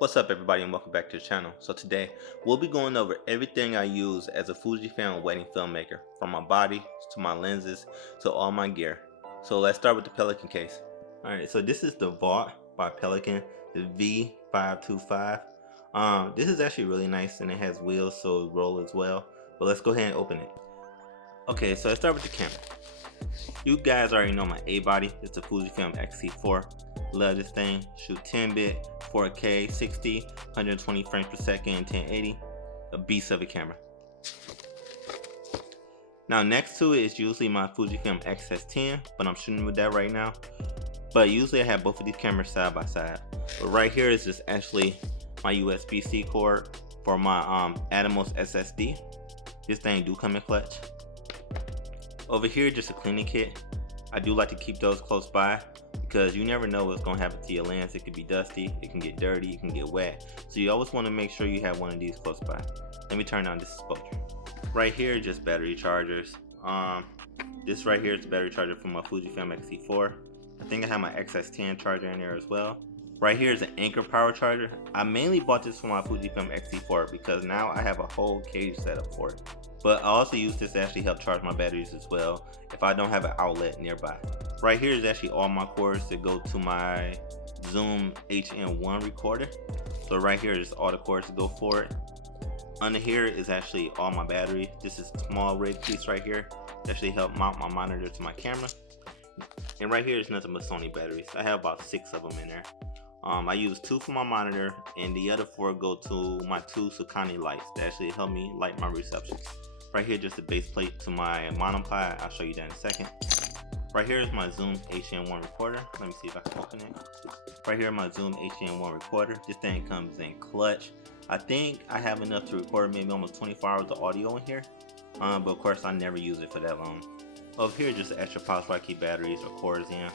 What's up everybody and welcome back to the channel. So today we'll be going over everything I use as a Fujifilm wedding filmmaker, from my body to my lenses to all my gear. So let's start with the Pelican case. Alright, so this is the Vault by Pelican, the V525. This is actually really nice and it has wheels so it roll as well. But let's go ahead and open it. Okay, so let's start with the camera. You guys already know my A body. It's the Fujifilm X-T4. Love this thing. Shoot 10-bit, 4K, 60, 120 frames per second, and 1080. A beast of a camera. Now next to it is usually my Fujifilm X-S10, but I'm shooting with that right now. But usually I have both of these cameras side by side. But right here is just actually my USB-C cord for my Atomos SSD. This thing do come in clutch. Over here, just a cleaning kit. I do like to keep those close by because you never know what's going to happen to your lens. It could be dusty, it can get dirty, it can get wet. So you always want to make sure you have one of these close by. Let me turn on this exposure. Right here, just battery chargers. This right here is the battery charger for my Fujifilm X-T4. I think I have my XS10 charger in there as well. Right here is an Anker power charger. I mainly bought this for my Fujifilm X-T4 because now I have a whole cage setup for it. But I also use this to actually help charge my batteries as well if I don't have an outlet nearby. Right here is actually all my cords that go to my Zoom HN1 recorder. So right here is all the cords that go for it. Under here is actually all my batteries. This is a small rig piece right here to actually help mount my monitor to my camera. And right here is nothing but Sony batteries. I have about 6 of them in there. I use 2 for my monitor and the other 4 go to my 2 Sakani lights that actually help me light my receptions. Right here, just a base plate to my monopod. I'll show you that in a second. Right here is my Zoom HN1 recorder. Let me see if I can open it. Right here, my Zoom HN1 recorder. This thing comes in clutch. I think I have enough to record maybe almost 24 hours of audio in here. But of course, I never use it for that long. Over here, just an extra pouch where I keep batteries or cords in.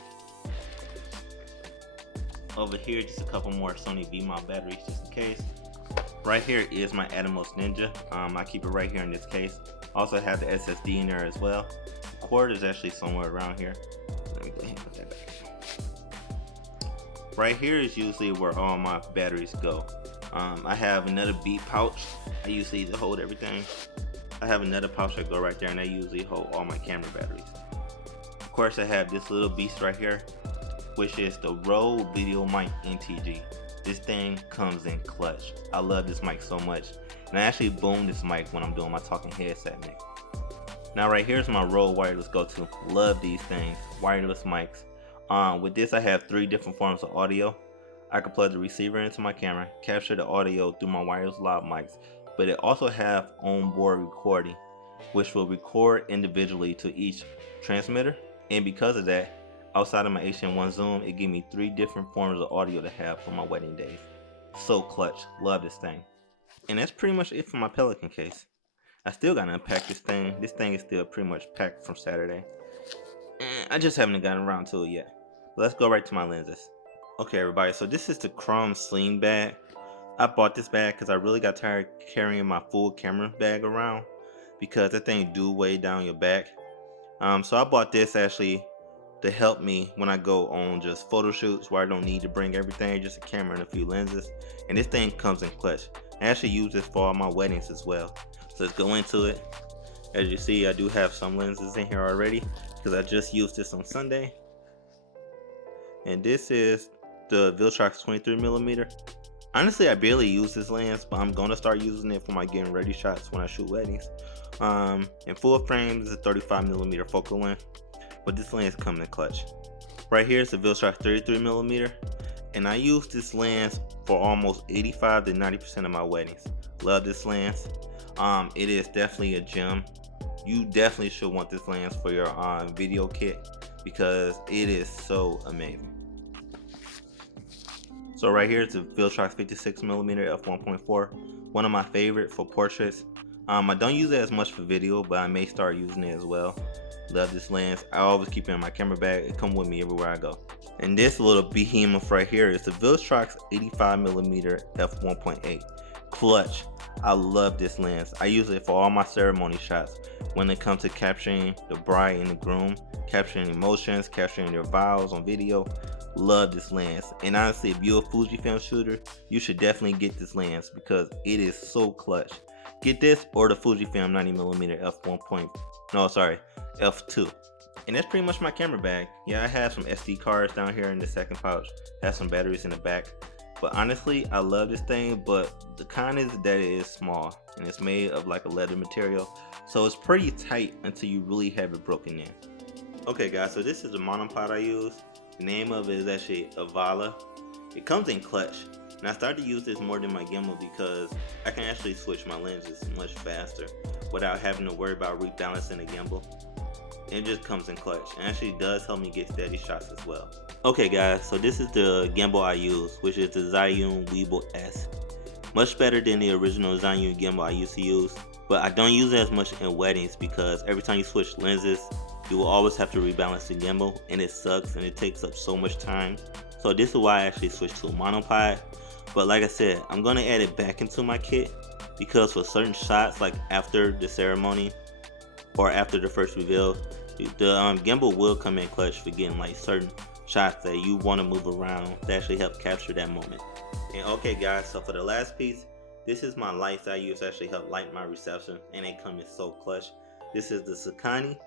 Over here, just a couple more Sony V-mount batteries just in case. Right here is my Atomos Ninja. I keep it right here in this case. Also have the SSD in there as well. The cord is actually somewhere around here. Let me go ahead and put that back. Right here is usually where all my batteries go. I have another bead pouch. I usually use to hold everything. I have another pouch that go right there and I usually hold all my camera batteries. Of course, I have this little beast right here, which is the Rode Video Mic NTG. This thing comes in clutch. I love this mic so much. And I actually boom this mic when I'm doing my talking headset mix. Now right here's my Rode wireless go-to. Love these things, wireless mics. With this I have 3 different forms of audio. I can plug the receiver into my camera, capture the audio through my wireless loud mics, but it also have onboard recording, which will record individually to each transmitter. And because of that, outside of my HN1 Zoom, it gave me 3 different forms of audio to have for my wedding days. So clutch, love this thing. And that's pretty much it for my Pelican case. I still gotta unpack this thing. This thing is still pretty much packed from Saturday. And I just haven't gotten around to it yet. But let's go right to my lenses. Okay everybody, so this is the Chrome Sling bag. I bought this bag because I really got tired carrying my full camera bag around because that thing do weigh down your back. So I bought this actually to help me when I go on just photo shoots where I don't need to bring everything, just a camera and a few lenses. And this thing comes in clutch. I actually use this for all my weddings as well. So let's go into it. As you see, I do have some lenses in here already because I just used this on Sunday. And this is the Viltrox 23mm. Honestly, I barely use this lens, but I'm gonna start using it for my getting ready shots when I shoot weddings. In full frame, this is a 35mm focal length. But this lens comes in clutch. Right here is the Viltrox 33mm, and I use this lens for almost 85 to 90% of my weddings. Love this lens. It is definitely a gem. You definitely should want this lens for your video kit because it is so amazing. So right here is the Viltrox 56mm f1.4, one of my favorite for portraits. I don't use it as much for video, but I may start using it as well. Love this lens. I always keep it in my camera bag. It comes with me everywhere I go. And this little behemoth right here is the Viltrox 85mm f1.8 clutch. I love this lens. I use it for all my ceremony shots when it comes to capturing the bride and the groom, capturing emotions, capturing their vows on video. love this lens. And honestly, if you're a Fujifilm shooter, you should definitely get this lens because it is so clutch. Get this or the Fujifilm 90mm f2. And that's pretty much my camera bag. Yeah, I have some SD cards down here in the second pouch. Have some batteries in the back. But honestly, I love this thing, but the con is that it is small and it's made of like a leather material. So it's pretty tight until you really have it broken in. Okay guys, so this is the monopod I use. The name of it is actually Avala. It comes in clutch. And I started to use this more than my gimbal because I can actually switch my lenses much faster without having to worry about rebalancing the gimbal. It just comes in clutch and actually does help me get steady shots as well. Okay guys, so this is the gimbal I use, which is the Zhiyun Weebill S. Much better than the original Zhiyun gimbal I used to use, but I don't use it as much in weddings because every time you switch lenses, you will always have to rebalance the gimbal and it sucks and it takes up so much time. So this is why I actually switched to a monopod. But like I said, I'm gonna add it back into my kit because for certain shots, like after the ceremony or after the first reveal, the gimbal will come in clutch for getting like certain shots that you want to move around to actually help capture that moment. And okay guys, so for the last piece, this is my lights I use to actually help light my reception, and they come in so clutch. This is the Sakani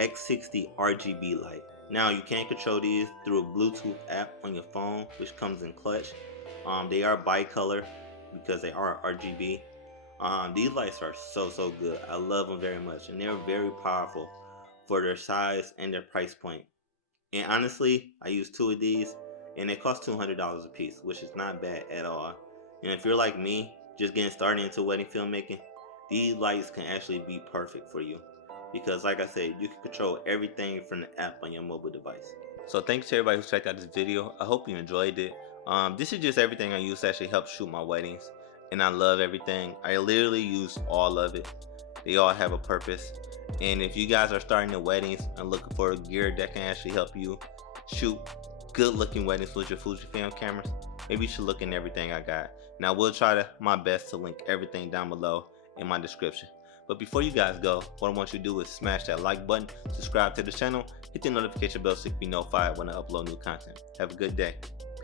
X60 RGB light. Now you can control these through a Bluetooth app on your phone, which comes in clutch. They are bicolor because they are RGB. These lights are so good. I love them very much, and they're very powerful for their size and their price point. And honestly, I use 2 of these and they cost $200 a piece, which is not bad at all. And if you're like me, just getting started into wedding filmmaking, these lights can actually be perfect for you. Because like I said, you can control everything from the app on your mobile device. So thanks to everybody who checked out this video. I hope you enjoyed it. This is just everything I use to actually help shoot my weddings. And I love everything. I literally use all of it. They all have a purpose. And if you guys are starting the weddings and looking for gear that can actually help you shoot good looking weddings with your Fujifilm cameras, maybe you should look in everything I got. And I will try my best to link everything down below in my description. But before you guys go, what I want you to do is smash that like button, subscribe to the channel, hit the notification bell so you can be notified when I upload new content. Have a good day.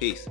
Peace.